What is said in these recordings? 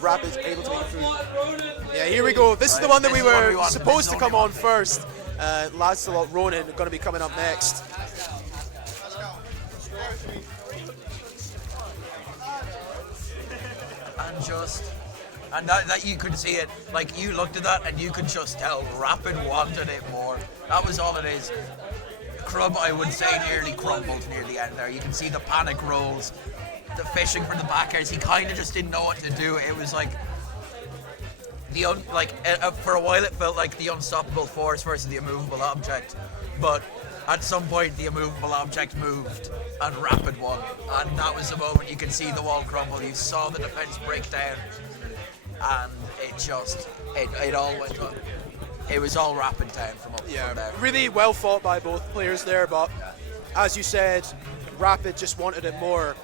Rapid able to make it through. Yeah, here we go. This is the one that we were supposed to come on first. Lancelot, Ronan are going to be coming up next. And that you could see it, like you looked at that and you could just tell Rapid wanted it more. That was all it is. Chrom, I would say, nearly crumbled near the end there. You can see the panic rolls, the fishing for the back airs. He kind of just didn't know what to do. It was like for a while it felt like the unstoppable force versus the immovable object, but at some point the immovable object moved and Rapid won, and that was the moment you could see the wall crumble. You saw the defense break down, and it all went up. It was all Rapid down from there. Really well fought by both players there, but as you said, Rapid just wanted it more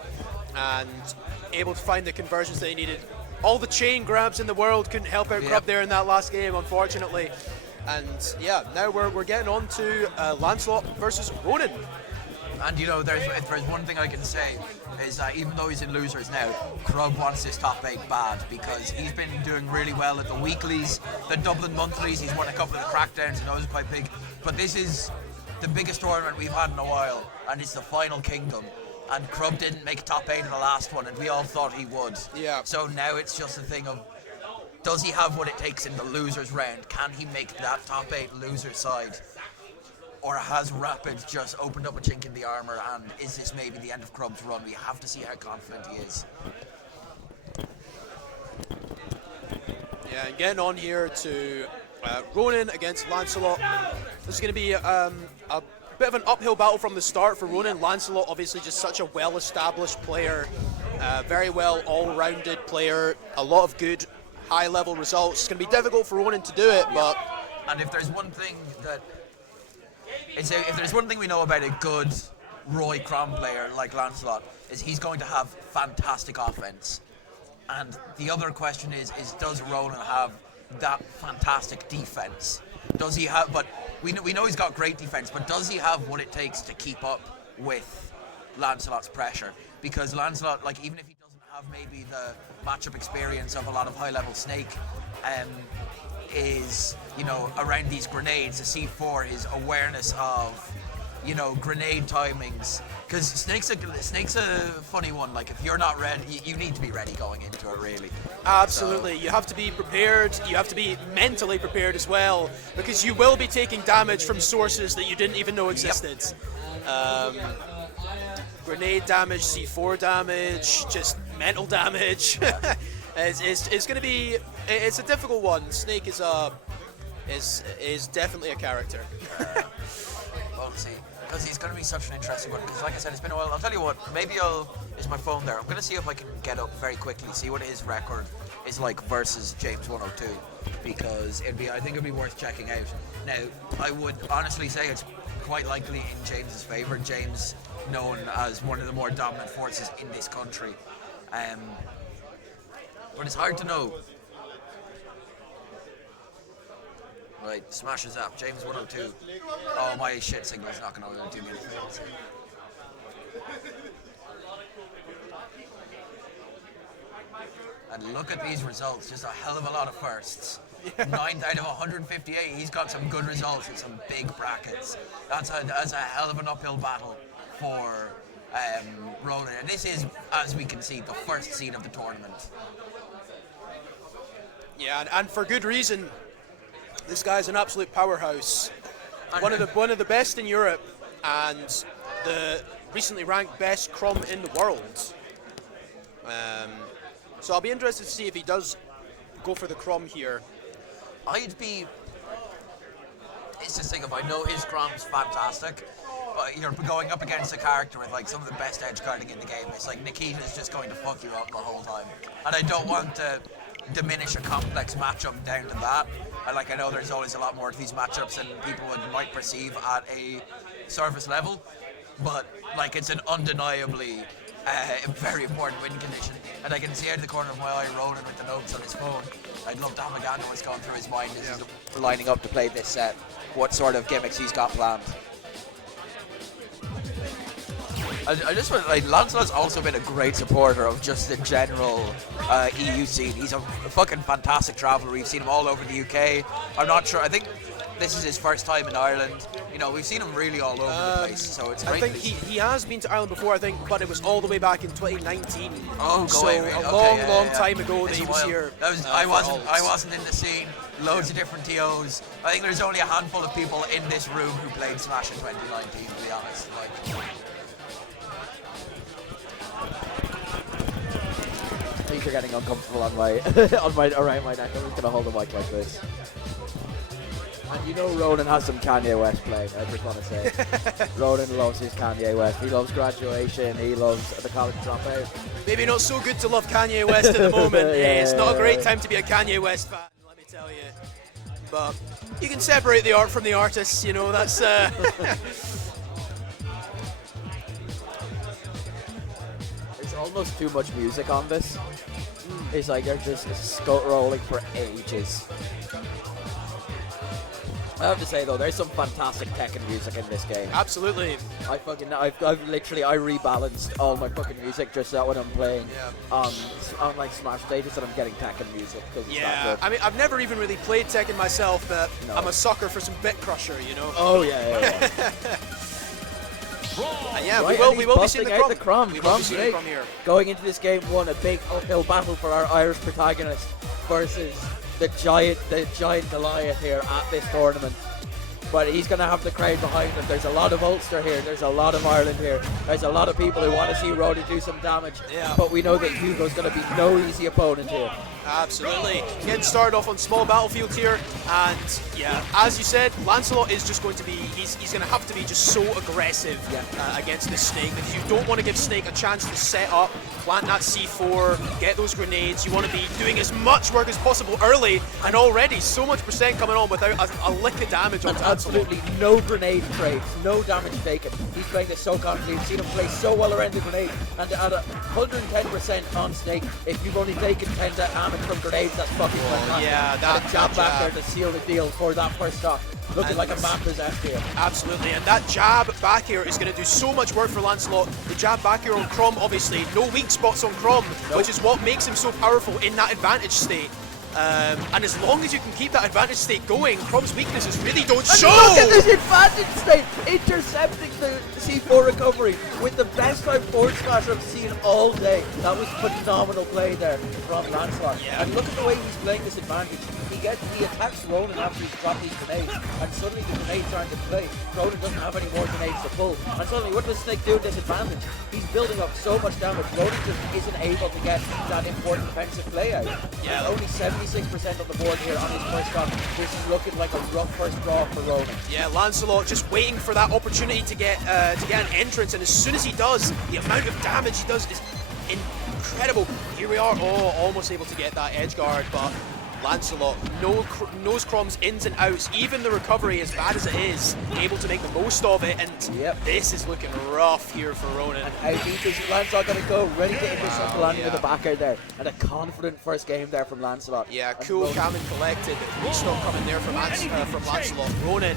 and able to find the conversions they needed. All the chain grabs in the world couldn't help out Chrom there in that last game, unfortunately. And yeah, now we're getting on to Lancelot versus Ronan. And you know, if there's one thing I can say is that even though he's in losers now, Chrom wants his top 8 bad, because he's been doing really well at the weeklies, the Dublin monthlies. He's won a couple of the crackdowns, and those are quite big. But this is the biggest tournament we've had in a while, and it's the final kingdom. And Chrom didn't make top 8 in the last one, and we all thought he would. Yeah. So now it's just a thing of, does he have what it takes in the losers round? Can he make that top 8 loser side? Or has Rapid just opened up a chink in the armour, and is this maybe the end of Chrom's run? We have to see how confident he is. Yeah, and getting on here to Ronan against Lancelot. This is going to be a bit of an uphill battle from the start for Ronan. Lancelot, obviously just such a well-established player, very well all-rounded player, a lot of good high-level results. It's going to be difficult for Ronan to do it, but... And if there's one thing we know about a good Roy Chrom player like Lancelot, is he's going to have fantastic offense. And the other question is does Ronan have that fantastic defense? Does he have, but we know he's got great defense, but does he have what it takes to keep up with Lancelot's pressure? Because Lancelot, like, even if he doesn't have maybe the matchup experience of a lot of high-level Snake, is, you know, around these grenades, the C4, his awareness of, you know, grenade timings. Because Snake's a funny one. Like, if you're not ready, you need to be ready going into it, really. Absolutely. So. You have to be prepared. You have to be mentally prepared as well, because you will be taking damage from sources that you didn't even know existed. Grenade damage, C4 damage, just mental damage. It's going to be. It's a difficult one. Snake is definitely a character. Well, see, because he's going to be such an interesting one. Because, like I said, it's been a while. I'll tell you what. Maybe is my phone there? I'm going to see if I can get up very quickly, see what his record is like versus James 102, because I think it'd be worth checking out. Now, I would honestly say it's quite likely in James's favour. James, known as one of the more dominant forces in this country. But it's hard to know. Right, Smash is up. James 102. Oh, my shit signal's not going to do me anything. And look at these results. Just a hell of a lot of firsts. 9 out of 158. He's got some good results with some big brackets. That's a hell of an uphill battle for Ronan. And this is, as we can see, the first seed of the tournament. Yeah, and for good reason. This guy's an absolute powerhouse. One of the best in Europe, and the recently ranked best Chrom in the world. So I'll be interested to see if he does go for the Chrom here. It's this thing of, I know his Chrom's fantastic, but you're going up against a character with like some of the best edge guarding in the game. It's like Nikita's just going to fuck you up the whole time. And I don't want to diminish a complex matchup down to that. I know there's always a lot more to these matchups than people might perceive at a surface level, but like it's an undeniably very important win condition. And I can see out of the corner of my eye Ronan with the notes on his phone. I'd love to have a gander what's going through his mind as he's lining up to play this set, what sort of gimmicks he's got planned. I just want like Lancelot's also been a great supporter of just the general EU scene. He's a fucking fantastic traveller. We've seen him all over the UK. I'm not sure. I think this is his first time in Ireland. You know, we've seen him really all over the place. So it's great. I think he has been to Ireland before. I think, but it was all the way back in 2019. Oh, so a long time ago that he was here. I wasn't in the scene. Loads of different TOs. I think there's only a handful of people in this room who played Smash in 2019. To be honest, like. Things are getting uncomfortable on my around my neck. I'm just gonna hold the mic like this. And you know Ronan has some Kanye West playing. I just want to say, Ronan loves his Kanye West. He loves Graduation. He loves The College Dropout. Maybe not so good to love Kanye West at the moment. It's not a great time to be a Kanye West fan, let me tell you. But you can separate the art from the artists. You know, that's. There's almost too much music on this. It's like they're just skull rolling for ages. I have to say though, there's some fantastic Tekken music in this game. Absolutely. I've literally rebalanced all my fucking music just so that when I'm playing on like Smash stages that I'm getting Tekken music. Yeah, I mean, I've never even really played Tekken myself, but I'm a sucker for some Bit Crusher, you know. Oh yeah. Yeah, right, we will be seeing the Chrom. We will be seeing the Chrom here. Going into this game one, a big uphill battle for our Irish protagonist versus the giant Goliath here at this tournament. But he's going to have the crowd behind him. There's a lot of Ulster here. There's a lot of Ireland here. There's a lot of people who want to see Ronan do some damage. Yeah. But we know that Hugo's going to be no easy opponent here. Absolutely. Getting started off on small battlefield here, and yeah, as you said, Lancelot is just going to be, he's going to have to be just so aggressive against this Snake, because you don't want to give Snake a chance to set up, plant that C4, get those grenades. You want to be doing as much work as possible early, and already so much percent coming on without a lick of damage on Lancelot. Absolutely no grenade trades, no damage taken. He's playing this so confidently. You've seen him play so well around the grenade, and at 110% on Snake, if you've only taken 10 damage from grenades, that's fucking fantastic. Yeah, that jab back there to seal the deal for that first stock. Looking like a man possessed here. Absolutely, and that jab back air is going to do so much work for Lancelot. The jab back air on Chrom, obviously, no weak spots on Chrom, which is what makes him so powerful in that advantage state. And as long as you can keep that advantage state going, Chrom's weaknesses really don't show! Look at this advantage state! Intercepting the C4 recovery with the best time forward smash I've seen all day. That was phenomenal play there from Lancelot. Yeah. And look at the way he's playing this advantage. He attacks Ronan after he's dropped these grenades, and suddenly the grenades aren't in play. Ronan doesn't have any more grenades to pull, and suddenly what does Snake do with this advantage? He's building up so much damage. Ronan just isn't able to get that important defensive play out. Yeah. Only 76% on the board here on his first stock. This is looking like a rough first draw for Ronan. Yeah, Lancelot just waiting for that opportunity to get an entrance, and as soon as he does, the amount of damage he does is incredible. Here we are, almost able to get that edge guard, but Lancelot knows Chrom's ins and outs, even the recovery, as bad as it is, able to make the most of it, and this is looking rough here for Ronan. And how deep is Lancelot going to go? Ready to intercept the landing with the back out there, and a confident first game there from Lancelot. Yeah, cool, calm and collected. Restock coming there from Lancelot. Ronan,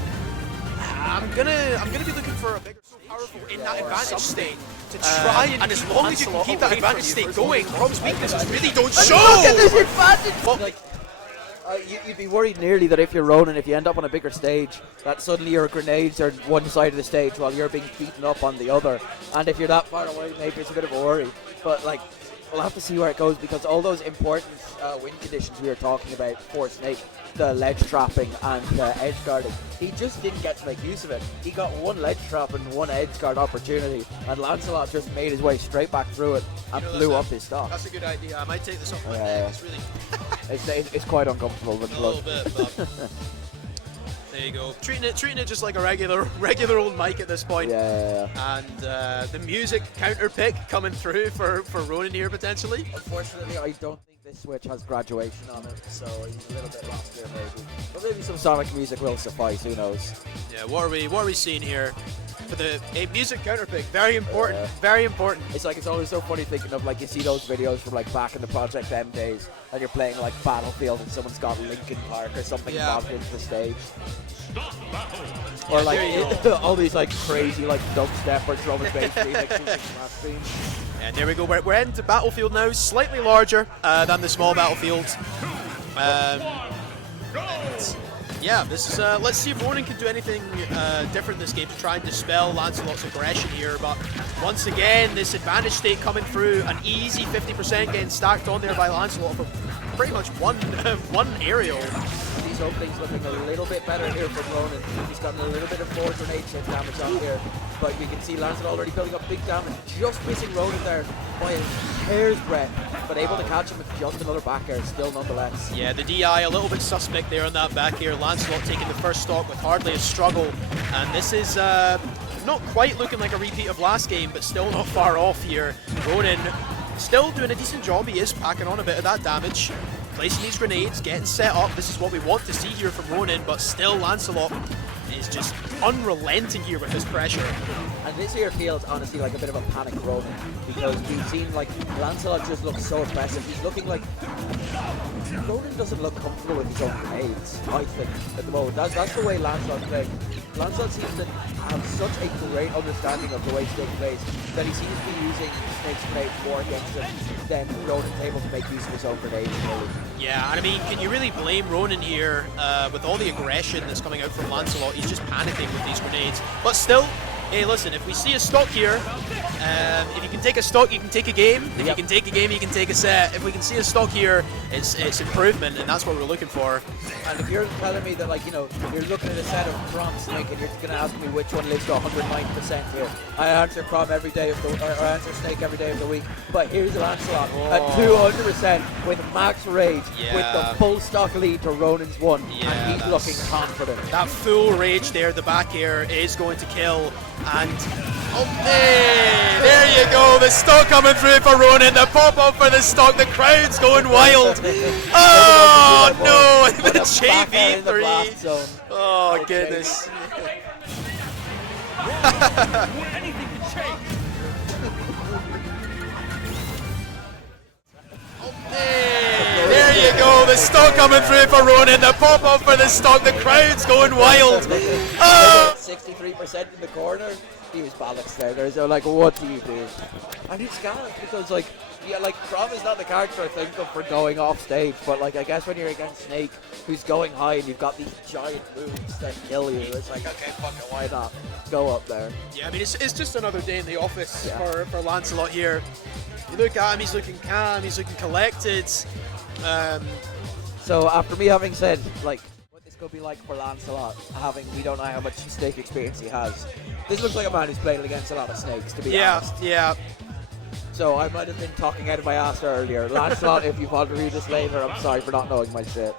I'm gonna be looking for a bigger, so powerful in that advantage state to try and as long as you can keep that advantage state going, Chrom's weaknesses really don't show. Look at this advantage! You'd be worried nearly that if you're Ronan, if you end up on a bigger stage, that suddenly your grenades are one side of the stage while you're being beaten up on the other. And if you're that far away, maybe it's a bit of a worry. But like, we'll have to see where it goes, because all those important win conditions we were talking about for Snake, the ledge trapping and the edge guarding, he just didn't get to make use of it. He got one ledge trap and one edge guard opportunity, and Lancelot just made his way straight back through it and blew up his stock. That's a good idea. I might take this off my neck. It's really it's quite uncomfortable. A little bit, but there you go. Treating it just like a regular old mic at this point. Yeah. And the music counter pick coming through for Ronan here potentially. Unfortunately, I don't think this Switch has Graduation on it, so he's a little bit lost here maybe. But maybe some Sonic music will suffice. Who knows? Yeah. What are we seeing here? for the music counterpick. Very important. Very important. It's like, it's always so funny thinking of, like, you see those videos from, like, back in the Project M days, and you're playing, like, Battlefield and someone's got Linkin Park or something bobbed into the stage. Or, like, all these, like, crazy, like, dubstep or drum and bass remixes and Smash themes. And there we go. We're heading to Battlefield now, slightly larger than the small Battlefield. Yeah, this is. Let's see if Ronan can do anything different this game to try and dispel Lancelot's aggression here. But once again, this advantage state coming through, an easy 50% getting stacked on there by Lancelot for pretty much one aerial. These openings looking a little bit better here from Ronan. He's gotten a little bit of more grenade shot damage on here, but you can see Lancelot already building up big damage. Just missing Ronan there by a hair's breadth, but able to catch him with just another back air still nonetheless. Yeah, the DI a little bit suspect there on that back air. Lancelot taking the first stock with hardly a struggle, and this is not quite looking like a repeat of last game, but still not far off here. Ronan still doing a decent job. He is packing on a bit of that damage, placing these grenades, getting set up. This is what we want to see here from Ronan, but still Lancelot is just unrelenting here with his pressure. And this here feels honestly like a bit of a panic Ronan, because we've seen like Lancelot just looks so aggressive. He's looking like Ronan doesn't look comfortable with his own grenades, I think, at the moment. That's the way Lancelot's playing. Lancelot seems to have such a great understanding of the way Snake plays that he seems to be using Snake's grenades more against him than Ronan's able to make use of his own grenades. Yeah, and I mean, can you really blame Ronan here with all the aggression that's coming out from Lancelot? He's just panicking with these grenades. But still, hey, listen, if we see a stock here, if you can take a stock, you can take a game. If you can take a game, you can take a set. If we can see a stock here, it's improvement, and that's what we're looking for. And if you're telling me that, like, you know, you're looking at a set of Chrom, Snake, and you're going to ask me which one lives to 109% here, I answer Chrom every day of the, or I answer Snake every day of the week. But here's Lancelot at 200% with max rage, with the full stock lead to Ronan's one, and he's looking confident. That full rage there, the back air is going to kill. And hey, there you go, the stock coming through for Ronan, the pop-up for the stock, the crowd's going wild. Oh no, the JV3. Oh goodness. Anything can change. Hey, there you go, the stock coming through for Ronan, the pop-up for the stock, the crowd's going wild. Oh. 63% in the corner. He was balanced there. There's like, what do you do? And it's scandalous because, like, yeah, like Chrom is not the character I think of for going off stage, but like I guess when you're against Snake, who's going high and you've got these giant moves that kill you, it's like, okay, fuck it, why not go up there? Yeah, I mean it's just another day in the office for Lancelot here. You look at him, he's looking calm, he's looking collected. So after me having said like what this could be like for Lancelot, we don't know how much Snake experience he has. This looks like a man who's played against a lot of Snakes, to be honest. Yeah. So I might have been talking out of my ass earlier. Lancelot, if you want to read this later, I'm sorry for not knowing my shit.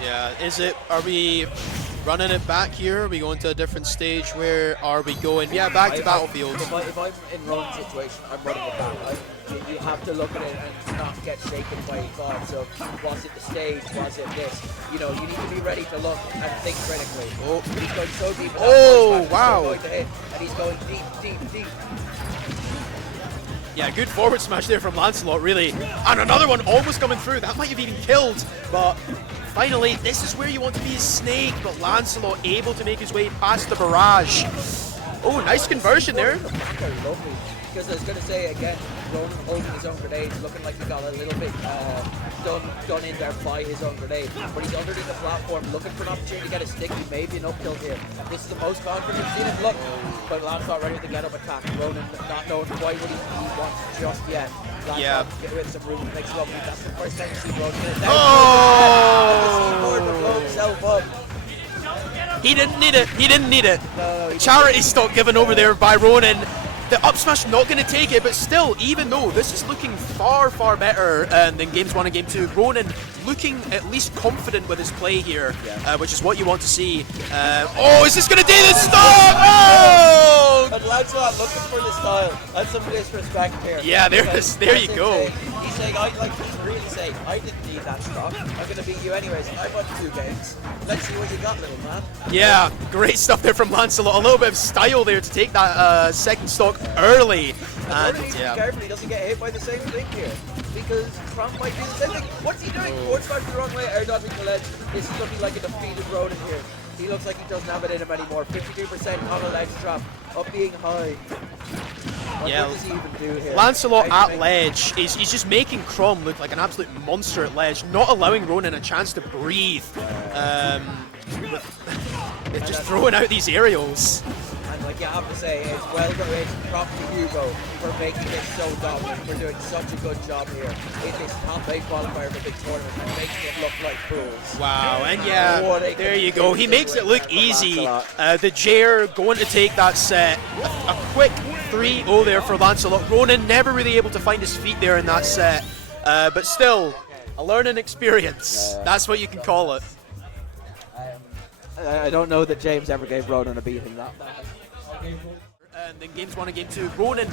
Yeah, are we running it back here? Are we going to a different stage? Where are we going? Yeah, back to Battlefield. If I'm in Ronan's situation, I'm running it back. You have to look at it and not get shaken by thoughts of, was it the stage, was it this? You know, you need to be ready to look and think critically. Oh, he's going so deep. Oh, wow. Going to hit, and he's going deep. Yeah, good forward smash there from Lancelot, really. And another one almost coming through. That might have even killed, but finally, this is where you want to be a Snake, but Lancelot able to make his way past the barrage. Oh, nice conversion there. Very lovely. Because I was going to say again, Ronan holding his own grenades, looking like he got a little bit done in there by his own grenade. But he's underneath the platform, looking for an opportunity to get a sticky, maybe an upkill here. This is the most confident we've seen him look. But Lancelot ready to get up attack. Ronan not knowing quite what he wants just yet. Lancelot get with some room, makes it lovely. That's the first time you see Ronan. To blow himself up. He didn't need it. No, Charity stock given over there by Ronan. The up smash not going to take it, but still, even though this is looking far better than games 1 and game 2, Ronan looking at least confident with his play here, which is what you want to see. Oh, is this going to do this? Stop! Oh! And Lancelot looking for the style. That's some disrespect here. Yeah, there you go. He's saying, he's really saying, I didn't need that stock. I'm going to beat you anyways. I've won 2 games. Let's see what you got, little man. Yeah, great stuff there from Lancelot. A little bit of style there to take that second stock early. And needs to be careful he doesn't get hit by the same thing here. Because Chrom might do the same thing. What's he doing? Forward smash the wrong way, air dodging the ledge. This is looking like a defeated Ronan here. He looks like he doesn't have it in him anymore. 52% on a ledge trap. Up being high. What does he even do here? Lancelot at ledge, he's just making Chrom look like an absolute monster at ledge, not allowing Ronan a chance to breathe. They're just throwing out these aerials. And like you have to say, it's well done. It's props to Hugo for making this so dominant, for doing such a good job here in this top 8 qualifier of a big tournament and making it look like fools. Wow, and there you go. He makes it look easy. The Jair going to take that set. A quick 3-0 there for Lancelot. Ronan never really able to find his feet there in that set. But still, a learning experience. That's what you can call it. I don't know that James ever gave Ronan a beating that bad. And then games 1 and game 2, Ronan